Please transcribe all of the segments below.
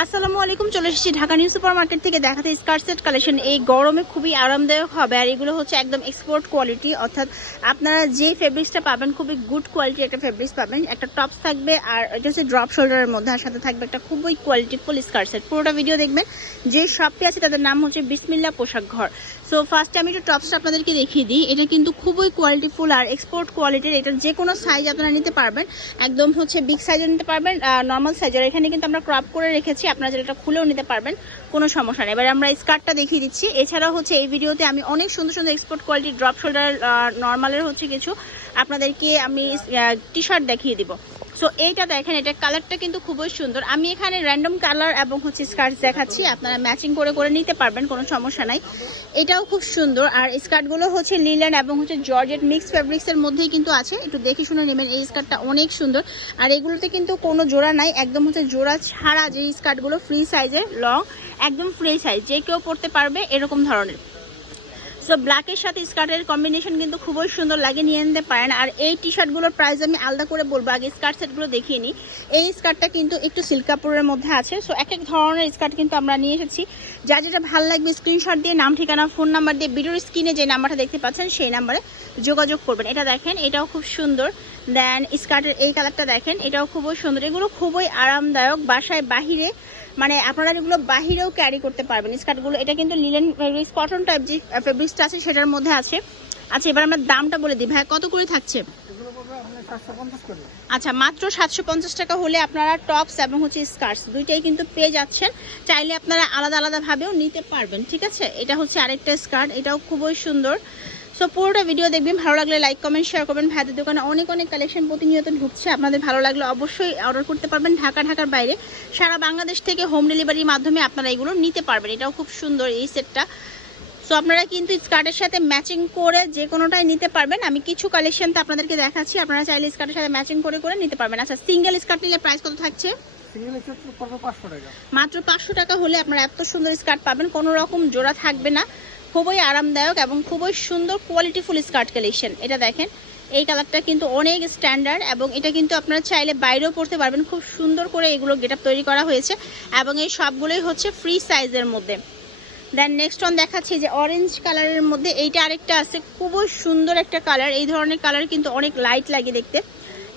আসসালামু আলাইকুম, চলে এসেছি ঢাকা নিউ সুপার মার্কেট থেকে। দেখাতে স্কার্ট সেট কালেকশন, এই গরমে খুবই আরামদায়ক হবে। আর এগুলো হচ্ছে একদম এক্সপোর্ট কোয়ালিটি অর্থাৎ আপনারা যে ফেব্রিক্সটা পাবেন, খুবই গুড কোয়ালিটির একটা ফেব্রিক্স পাবেন। একটা টপস থাকবে আর এটা হচ্ছে ড্রপ শোল্ডারের মধ্যে, আর সাথে থাকবে একটা খুবই কোয়ালিটি ফুল স্কার্ট সেট পুরোটা ভিডিও দেখবেন। যে শপটি আছে, তাদের নাম হচ্ছে বিসমিল্লা পোশাক ঘর। সো ফার্স্টে আমি একটু টপসটা আপনাদেরকে দেখিয়ে দিই। এটা কিন্তু খুবই কোয়ালিটিফুল আর এক্সপোর্ট কোয়ালিটির এটার যে কোনো সাইজ আপনারা নিতে পারবেন। একদম হচ্ছে বিগ সাইজও নিতে পারবেন নর্মাল সাইজের এখানে কিন্তু আমরা ক্রপ করে রেখেছি। আপনারা যেটা খুলেও নিতে পারবেন, কোনো সমস্যা নেই। এবার আমরা স্কার্টটা দেখিয়ে দিচ্ছি। এছাড়াও হচ্ছে এই ভিডিওতে আমি অনেক সুন্দর সুন্দর এক্সপোর্ট কোয়ালিটি ড্রপ শোল্ডার নর্মালের হচ্ছে কিছু আপনাদেরকে আমি টি শার্ট দেখিয়ে দিব। সো এইটা দেখেন এটা কালারটা কিন্তু খুবই সুন্দর। আমি এখানে র্যান্ডম কালার এবং হচ্ছে স্কার্ট দেখাচ্ছি। আপনারা ম্যাচিং করে করে নিতে পারবেন, কোনো সমস্যা নাই। এটাও খুব সুন্দর। আর স্কার্টগুলো হচ্ছে লিলেন এবং হচ্ছে জর্জেট মিক্স ফ্যাব্রিক্সের মধ্যেই কিন্তু আছে। একটু দেখে শুনে নেবেন, এই স্কার্টটা অনেক সুন্দর। আর এগুলোতে কিন্তু কোনো জোড়া নাই। একদম হচ্ছে জোড়া ছাড়া যে স্কার্টগুলো ফ্রি সাইজের লং একদম ফ্রি সাইজ যে কেউ পরতে পারবে এরকম ধরনের। সো ব্ল্যাকের সাথে স্কার্টের কম্বিনেশন কিন্তু খুবই সুন্দর লাগে নিয়ে নিতে পারেন। আর এই টি শার্টগুলোর প্রাইস আমি আলাদা করে বলব, আগে স্কার্ট সেটগুলো দেখিয়ে নিই। এই স্কার্টটা কিন্তু একটু সিল্ক কাপড়ের মধ্যে আছে। সো এক এক ধরনের স্কার্ট কিন্তু আমরা নিয়ে এসেছি। যা যেটা ভালো লাগবে স্ক্রিনশট দিয়ে, নাম, ঠিকানা ফোন নাম্বার দিয়ে ভিডিওর স্ক্রিনে যে নাম্বারটা দেখতে পাচ্ছেন, সেই নাম্বারে যোগাযোগ করবেন। এটা দেখেন, এটাও খুব সুন্দর। দেন স্কার্টের এই কালারটা দেখেন, এটাও খুবই সুন্দর। এগুলো খুবই আরামদায়ক। বাসায় বাহিরে মানে আপনারা এগুলো বাহিরেও ক্যারি করতে পারবেন। স্কার্টগুলো এটা কিন্তু লিলেন কটন টাইপ যে ফেব্রিক্সটা আছে সেটার মধ্যে আছে। আচ্ছা এবার আমরা দামটা বলে দিই। ভাই কত করে থাকছে? আচ্ছা মাত্র সাতশো পঞ্চাশ টাকা হলে আপনারা টপস এবং হচ্ছে স্কার্টস দুইটাই কিন্তু পেয়ে যাচ্ছেন। চাইলে আপনারা আলাদা আলাদাভাবেও নিতে পারবেন ঠিক আছে? এটা হচ্ছে আরেকটা স্কার্ট এটাও খুবই সুন্দর। সো পুরোটা ভিডিও দেখবেন ভালো লাগলে লাইক কমেন্ট শেয়ার করবেন। ভাইদের দোকানে অনেক অনেক কালেকশন প্রতিনিয়ত ঢুকছে। আপনাদের ভালো লাগলে অবশ্যই অর্ডার করতে পারবেন ঢাকা ঢাকার বাইরে। সারা বাংলাদেশ থেকে হোম ডেলিভারির মাধ্যমে আপনারা এগুলো নিতে পারবেন। এটাও খুব সুন্দর এই সেটটা সো আপনারা কিন্তু স্কার্টের সাথে ম্যাচিং করে যে কোনোটাই নিতে পারবেন। আমি কিছু কালেকশন তো আপনাদেরকে দেখাচ্ছি। আপনারা চাইলে স্কার্টের সাথে ম্যাচিং করে করে নিতে পারবেন। আচ্ছা সিঙ্গেল স্কার্ট নিলে প্রাইস কত থাকছে? মাত্র পাঁচশো টাকা। হলে আপনারা এত সুন্দর স্কার্ট পাবেন। কোনো রকম জোড়া থাকবে না। খুবই আরামদায়ক এবং খুবই সুন্দর কোয়ালিটিফুল স্কার্ট কালেকশন এটা দেখেন, এই কালারটা কিন্তু অনেক স্ট্যান্ডার্ড এবং এটা কিন্তু আপনারা চাইলে বাইরেও পড়তে পারবেন। খুব সুন্দর করে এগুলো গেট তৈরি করা হয়েছে এবং এই সবগুলোই হচ্ছে ফ্রি সাইজের মধ্যে। দেন নেক্সট ওয়ান দেখাচ্ছি যে অরেঞ্জ কালারের মধ্যে এইটা আরেকটা আছে, খুবই সুন্দর একটা কালার এই ধরনের কালার কিন্তু অনেক লাইট লাগে দেখতে।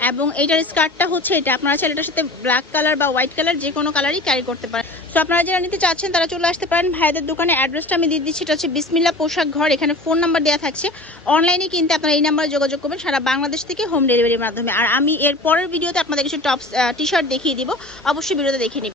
এবং এইটার স্কার্টটা হচ্ছে এটা। আপনারা চাইলে এটার সাথে ব্ল্যাক কালার বা হোয়াইট কালার যে কোনো কালারই ক্যারি করতে পারেন। সো আপনারা যারা নিতে চাচ্ছেন, তারা চলে আসতে পারেন। ভাইদের দোকানে অ্যাড্রেসটা আমি দিয়ে দিচ্ছি। এটা হচ্ছে বিসমিল্লা পোশাক ঘর। এখানে ফোন নাম্বার দেওয়া থাকছে। অনলাইনে কিনতে আপনারা এই নাম্বারে যোগাযোগ করবেন। সারা বাংলাদেশ থেকে হোম ডেলিভারির মাধ্যমে। আর আমি এর পরের ভিডিওতে আপনাদের কিছু টপস টি শার্ট দেখিয়ে দিব। অবশ্যই ভিডিওতে দেখে নিন